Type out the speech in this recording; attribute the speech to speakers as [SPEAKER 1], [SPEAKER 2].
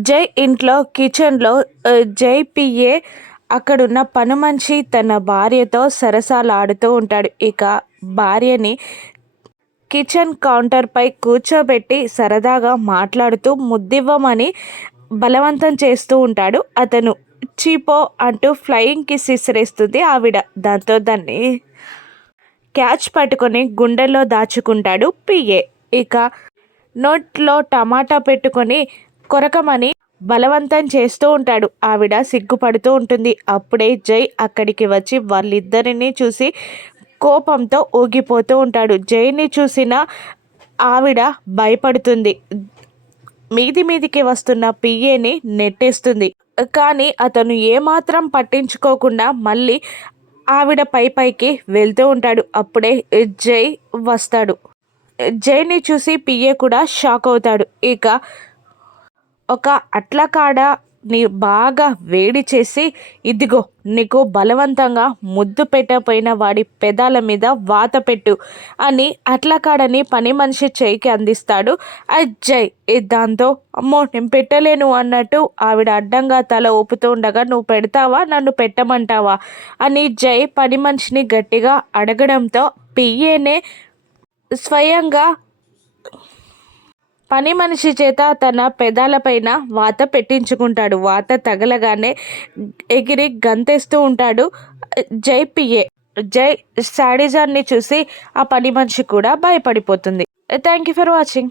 [SPEAKER 1] జై ఇంట్లో కిచెన్లో జై పిఏ అక్కడున్న పని మనిషి తన భార్యతో సరసాలాడుతూ ఉంటాడు. ఇక భార్యని కిచెన్ కౌంటర్పై కూర్చోబెట్టి సరదాగా మాట్లాడుతూ ముద్దివ్వమని బలవంతం చేస్తూ ఉంటాడు. అతను చీపో అంటూ ఫ్లయింగ్ కిస్ ఇసిరేస్తుంది ఆవిడ. దాంతో దాన్ని క్యాచ్ పట్టుకొని గుండెల్లో దాచుకుంటాడు పిఏ ఇక నోట్లో టమాటా పెట్టుకొని కొరకమని బలవంతం చేస్తూ ఉంటాడు. ఆవిడ సిగ్గుపడుతూ ఉంటుంది. అప్పుడే జై అక్కడికి వచ్చి వాళ్ళిద్దరిని చూసి కోపంతో ఊగిపోతూ ఉంటాడు. జైని చూసిన ఆవిడ భయపడుతుంది. మీది మీదికి వస్తున్న పిఏని నెట్టేస్తుంది. కానీ అతను ఏమాత్రం పట్టించుకోకుండా మళ్ళీ ఆవిడ పై పైకి వెళ్తూ ఉంటాడు. అప్పుడే జై వస్తాడు. జైని చూసి పిఏ కూడా షాక్ అవుతాడు. ఇక ఒక అట్లకాడ ని బాగా వేడి చేసి ఇదిగో నీకు బలవంతంగా ముద్దు పెట్టపోయిన వాడి పెదాల మీద వాత పెట్టు అని అట్లకాడని పని మనిషి చేయికి అందిస్తాడు. అజ్జయ్ దాంతో? అమ్మో నేను పెట్టలేను అన్నట్టు ఆవిడ అడ్డంగా తల ఊపుతూ ఉండగా నువ్వు పెడతావా? నన్ను పెట్టమంటావా? అని జై పని మనిషిని గట్టిగా అడగడంతో పియ్యేనే స్వయంగా పని మనిషి చేత తన పెదాలపైన వాత పెట్టించుకుంటాడు. వాత తగలగానే ఎగిరి గంతేస్తూ ఉంటాడు. జై పిఏ జై శాడిజాన్ని చూసి ఆ పని మనిషి కూడా భయపడిపోతుంది. Thank you for watching.